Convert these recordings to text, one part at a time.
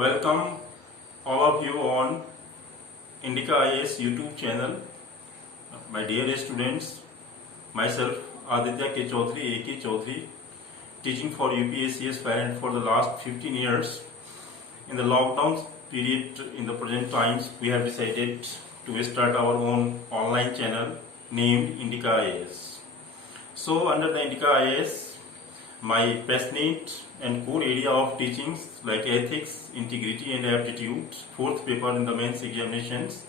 Welcome all of you on Indica IAS YouTube channel. My dear students, myself Aditya Chaudhary, teaching for UPSC aspirant for the last 15 years. In the lockdown period, in the present times, we have decided to start our own online channel named Indica IAS. So under the Indica IAS, my passionate and core area of teachings like ethics, integrity and aptitude, fourth paper in the mains examinations,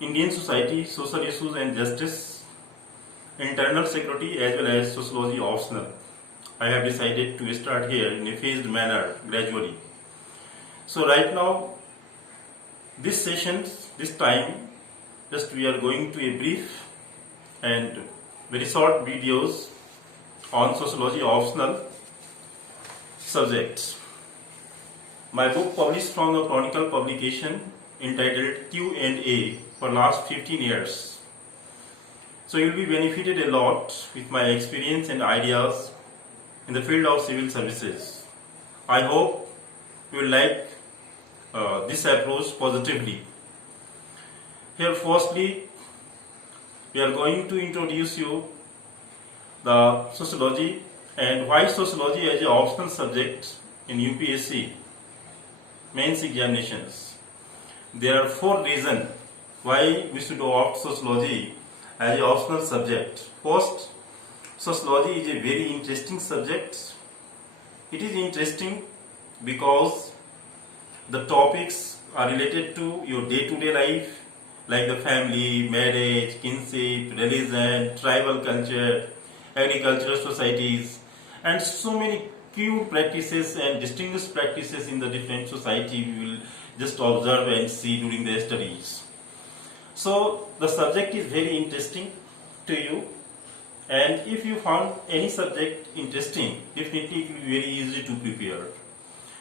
Indian society, social issues and justice, internal security as well as sociology optional. I have decided to start here in a phased manner gradually. So right now, this time, just we are going to a brief and very short videos on sociology optional subjects. My book published from the Chronicle publication entitled Q&A for last 15 years. So you will be benefited a lot with my experience and ideas in the field of civil services. I hope you will like this approach positively. Here firstly, we are going to introduce you the sociology and why sociology as an optional subject in UPSC mains examinations. There are 4 reasons why we should opt sociology as an optional subject. First, sociology is a very interesting subject. It is interesting because the topics are related to your day-to-day life, like the family, marriage, kinship, religion, tribal culture, agricultural societies, and so many cute practices and distinguished practices in the different society we will just observe and see during the studies. So the subject is very interesting to you, and if you found any subject interesting, definitely it will be very easy to prepare.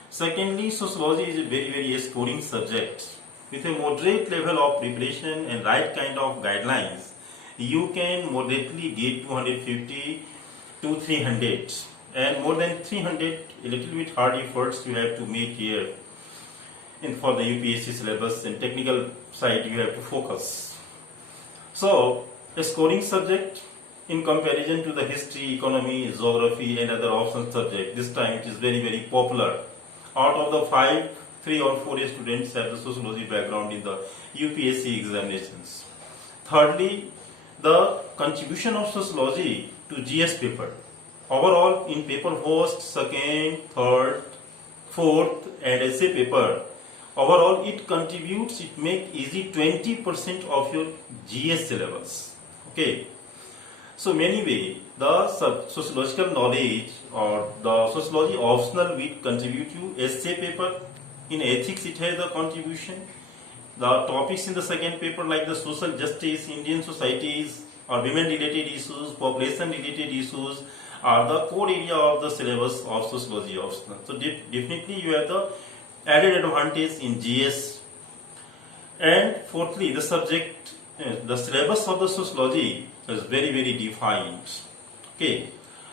Secondly, sociology is a very scoring subject. With a moderate level of preparation and right kind of guidelines, you can moderately get 250 to 300, and more than 300, a little bit hard efforts you have to make here. And for the UPSC syllabus and technical side, you have to focus. So, a scoring subject in comparison to the history, economy, geography and other optional subjects, this time it is very popular. Out of the 5, 3 or 4 students have the sociology background in the UPSC examinations. Thirdly, the contribution of sociology to GS paper. Overall, in paper first, second, third, fourth and essay paper, overall it contributes, it makes easy 20% of your GS syllabus. Okay. So anyway, the sociological knowledge or the sociology optional will contribute to essay paper. In ethics, it has a contribution. The topics in the second paper like the social justice, Indian societies, or women-related issues, population-related issues are the core area of the syllabus of sociology optional. So definitely you have the added advantage in GS. And fourthly, the subject, the syllabus of the sociology is very defined. Okay,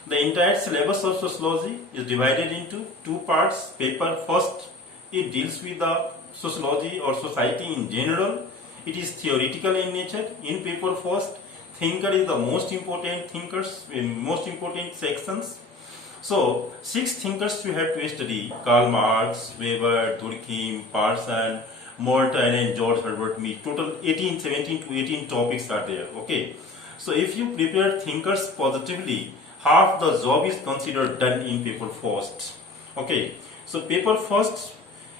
the entire syllabus of sociology is divided into 2 parts. Paper first, it deals with the sociology or society in general. It is theoretical in nature. In paper first, thinker is the most important thinkers in most important sections. So 6 thinkers you have to study: Karl Marx, Weber, Durkheim, Parson, Morton and George Herbert Mead. Total 17 to 18 topics are there. Okay, so if you prepare thinkers positively, half the job is considered done in paper first. Okay, so paper first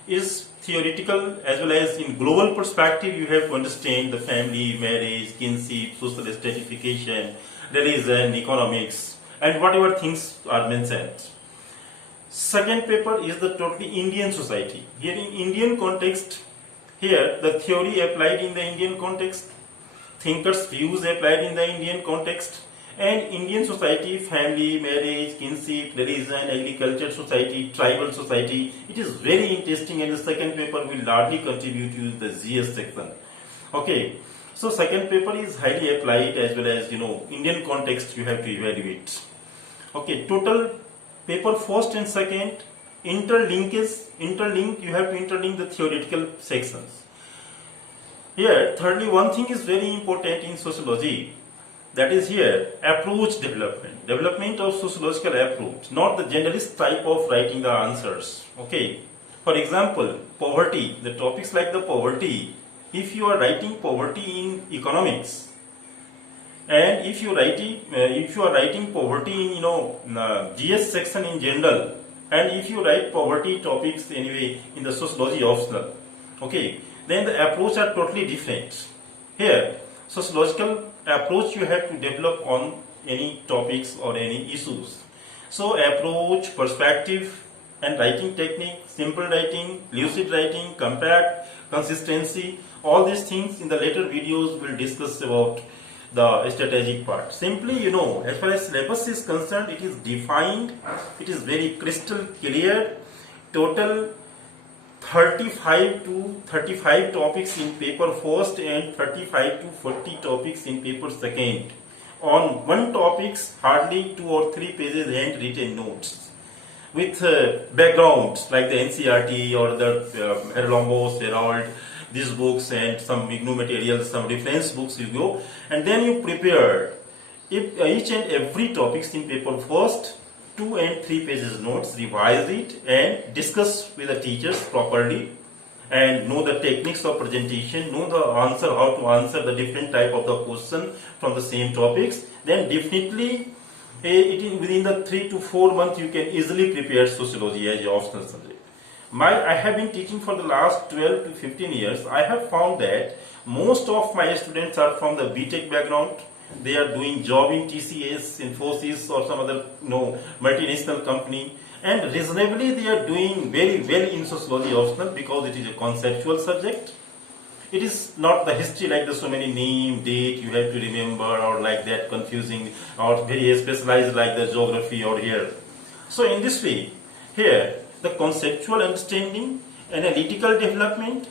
is theoretical as well as in global perspective. You have to understand the family, marriage, kinship, social stratification, religion, economics and whatever things are mentioned. Second paper is the totally Indian society. Here in Indian context, here the theory applied in the Indian context, thinkers' views applied in the Indian context, and Indian society, family, marriage, kinship, religion, agriculture society, tribal society. It is very interesting, and the second paper will largely contribute to the GS section. Okay, so second paper is highly applied as well as Indian context you have to evaluate. Okay, total paper first and second interlink, you have to interlink the theoretical sections. Here, thirdly, one thing is very important in sociology, that is here, approach development of sociological approach, not the generalist type of writing the answers. Okay. For example, poverty, the topics like the poverty, if you are writing poverty in economics, and if you are writing poverty in GS section in general, and if you write poverty topics anyway in the sociology optional, okay, then the approach are totally different. Here, sociological approach you have to develop on any topics or any issues. So approach, perspective and writing technique, simple writing, lucid writing, compact, consistency, all these things in the later videos we'll discuss about the strategic part. Simply, as far as syllabus is concerned, it is defined, it is very crystal clear. Total 35 to 35 topics in paper first and 35 to 40 topics in paper second. On one topics, hardly 2 or 3 pages handwritten notes with backgrounds like the NCERT or the Herlombos, Herald, these books and some IGNOU materials, some reference books you go, and then you prepare each and every topics in paper first, 2 and 3 pages notes, revise it and discuss with the teachers properly and know the techniques of presentation, know the answer, how to answer the different type of the question from the same topics. Then definitely within the 3 to 4 months you can easily prepare sociology as your optional subject. I have been teaching for the last 12 to 15 years. I have found that most of my students are from the BTech background. They are doing job in TCS, Infosys or some other multinational company, and reasonably they are doing very well in sociology optional because it is a conceptual subject. It is not the history like the so many name, date you have to remember or like that confusing or very specialized like the geography or here. So in this way, here the conceptual understanding, analytical development,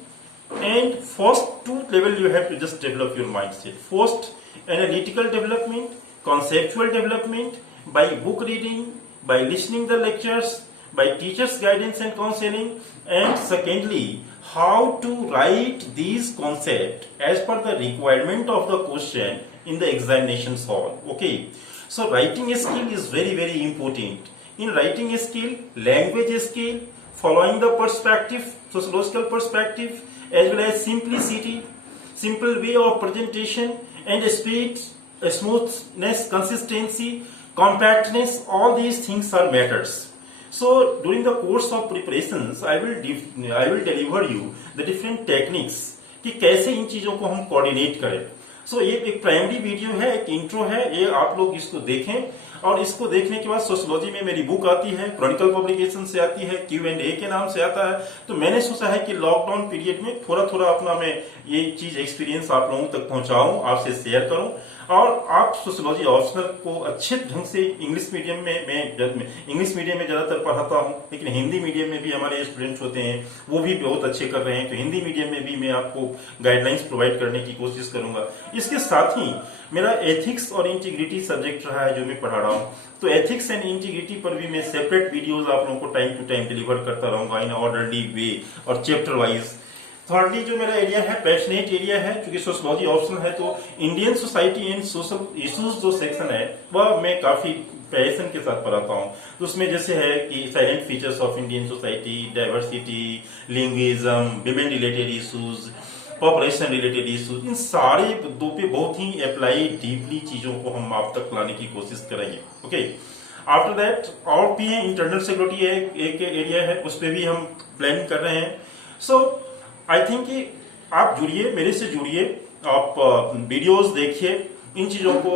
and first 2 level you have to just develop your mindset. First, analytical development, conceptual development by book reading, by listening the lectures, by teachers guidance and counseling, and secondly, how to write these concepts as per the requirement of the question in the examination hall. Okay, so writing skill is very, very important. In writing skill, language skill, following the perspective, sociological perspective, as well as simplicity, simple way of presentation, and speed, smoothness, consistency, compactness, all these things are matters. So during the course of preparations, I will deliver you the different techniques कि कैसे इन चीजों को हम coordinate करें. सो ये एक primary video है, एक इंट्रो है, ये आप लोग इसको देखें और इसको देखने के बाद सोशियोलॉजी में मेरी बुक आती है, क्रॉनिकल पब्लिकेशन से आती है, Q&A के नाम से आता है. तो मैंने सोचा है कि लॉकडाउन पीरियड में थोड़ा थोड़ा अपना मैं ये चीज एक्सपीरियंस आप लोगों तक पहुंचाऊं, आपसे शेयर करूं और आप सोशियोलॉजी ऑप्शनल को अच्छे ढंग से इंग्लिश मीडियम में ज्यादातर पढ़ाता हूं, लेकिन हिंदी मीडियम में भी हमारे स्टूडेंट्स होते हैं, वो भी बहुत अच्छे कर रहे हैं. तो हिंदी मीडियम में भी मैं आपको गाइडलाइंस प्रोवाइड करने की कोशिश करूंगा. इसके साथ ही मेरा एथिक्स और इंटीग्रिटी सब्जेक्ट रहा है जो मैं पढ़ा रहा हूं. तो एथिक्स एंड इंटीग्रिटी पर भी मैं सेपरेट वीडियोस आप लोगों को टाइम टू टाइम डिलीवर करता रहूंगा इन ऑर्डरली वे और चैप्टर वाइज. थर्डली जो मेरा एरिया है पैशनेट एरिया है, क्योंकि सोशियोलॉजी ऑप्शनल है तो Indian society and social issues जो सेक्शन है वह मैं काफी पैशन के साथ पढ़ाता हूँ. तो उसमें जैसे है कि salient features of Indian society, diversity, linguism, women related issues, population related issues, इन सारे दो पे बहुत ही अप्लाई डीपली चीजों को हम आप तक लाने की कोशिश करेंगे. ओके, आफ्टर दैट और भी इंटरनल सिक्योरिटी एक एरिया है, उस पर भी हम प्लानिंग कर रहे हैं. सो आई थिंक कि आप जुड़िए, मेरे से जुड़िए, आप वीडियोस देखिए, इन चीजों को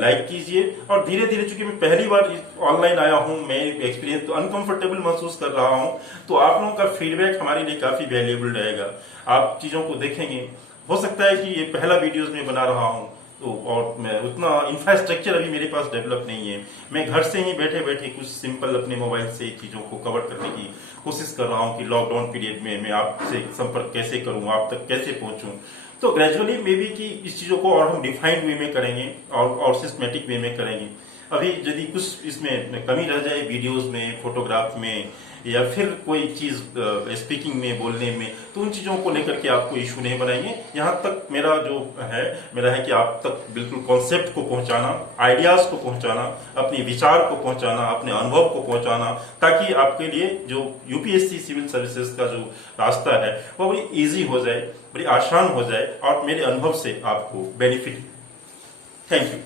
लाइक कीजिए और धीरे धीरे, चूंकि मैं पहली बार ऑनलाइन आया हूं, मैं एक्सपीरियंस तो अनकंफर्टेबल महसूस कर रहा हूं, तो आप लोगों का फीडबैक हमारे लिए काफी वैल्यूएबल रहेगा. आप चीजों को देखेंगे, हो सकता है कि ये पहला वीडियोस में बना रहा हूं तो और मैं उतना इंफ्रास्ट्रक्चर अभी मेरे पास डेवलप नहीं है. मैं घर से ही बैठे बैठे कुछ सिंपल अपने मोबाइल से चीजों को कवर करने की कोशिश कर रहा हूं कि लॉकडाउन पीरियड में मैं आपसे संपर्क कैसे करूं, आप तक कैसे पहुंचूं. तो ग्रेजुअली मे बी कि इस चीजों को और हम डिफाइंड वे में करेंगे और सिस्टमेटिक वे में करेंगे. अभी यदि कुछ इसमें कमी रह जाए वीडियोस में, फोटोग्राफ में, या फिर कोई चीज स्पीकिंग में, बोलने में, तो उन चीजों को लेकर के आपको इशू नहीं बनाएंगे। यहाँ तक मेरा है कि आप तक बिल्कुल कॉन्सेप्ट को पहुंचाना, आइडियाज को पहुंचाना, अपने विचार को पहुंचाना, अपने अनुभव को पहुंचाना, ताकि आपके लिए जो यूपीएससी सिविल सर्विसेज का जो रास्ता है वो बड़ी इजी हो जाए, बड़ी आसान हो जाए, और मेरे अनुभव से आपको बेनिफिट। Thank you.